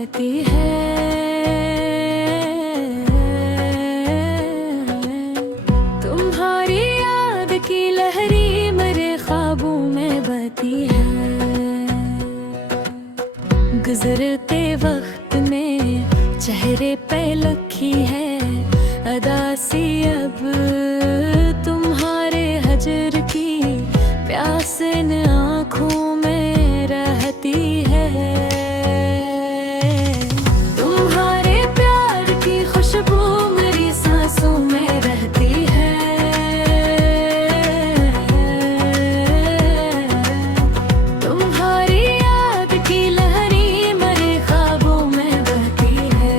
बहती है। तुम्हारी याद की लहरी मेरे ख्वाबों में बहती है। गुजरते वक्त में चेहरे पे लखी है अदासी, अब तुम्हारे हजर की प्यास इन आँखों में रहती है। तुम्हारे प्यार की खुशबू मेरी सांसों में रहती है। तुम्हारी याद की लहरी मेरे ख्वाबों में बहती है।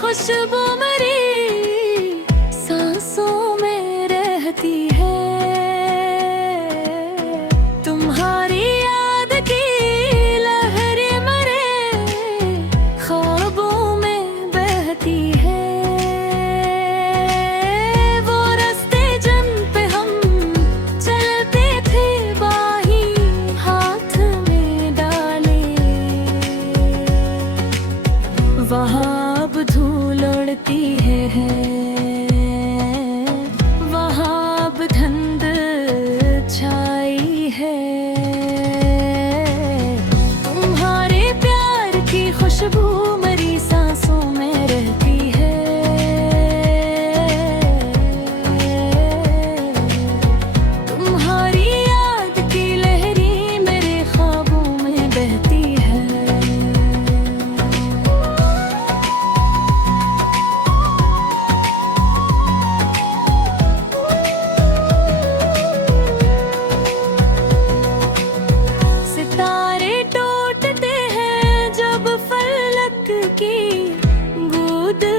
खुशबू मेरी सांसों में रहती है। तुम्हारी याद की लहरें मेरे ख्वाबों में बहती है। वो रास्ते जिन पे हम चलते थे बाही हाथ में डाले, वहाँ अब धूल उड़ती है। वहाँ अब धुंध छाई है। तुम्हारे प्यार की खुशबू मेरी सांसों में रहती है। तुम्हारी याद की लहरी मेरे ख्वाबों में बहती है।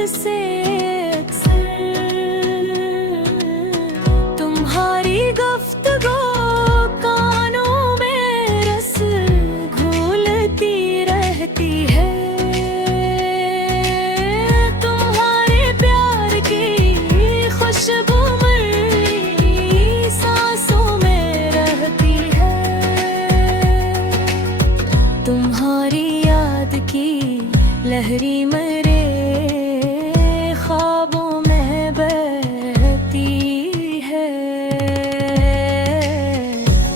से तुम्हारी गुफ्तगू कानों में रस घोलती रहती है। तुम्हारे प्यार की खुशबू मेरी सांसों में रहती है। तुम्हारी याद की लहरी मेरे ख्वाबों में बहती है।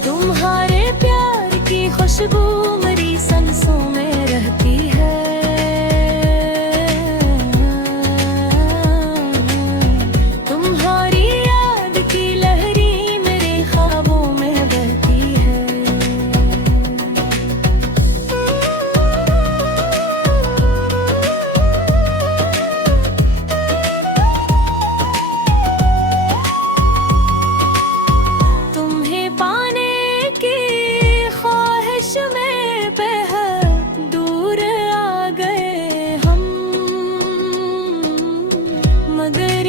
तुम्हारे प्यार की खुशबू मेरी सांसों में रहती है। तुम्हारी याद की लहरी मेरे ख्वाबों में बहती है। दूर आ गए हम, मगर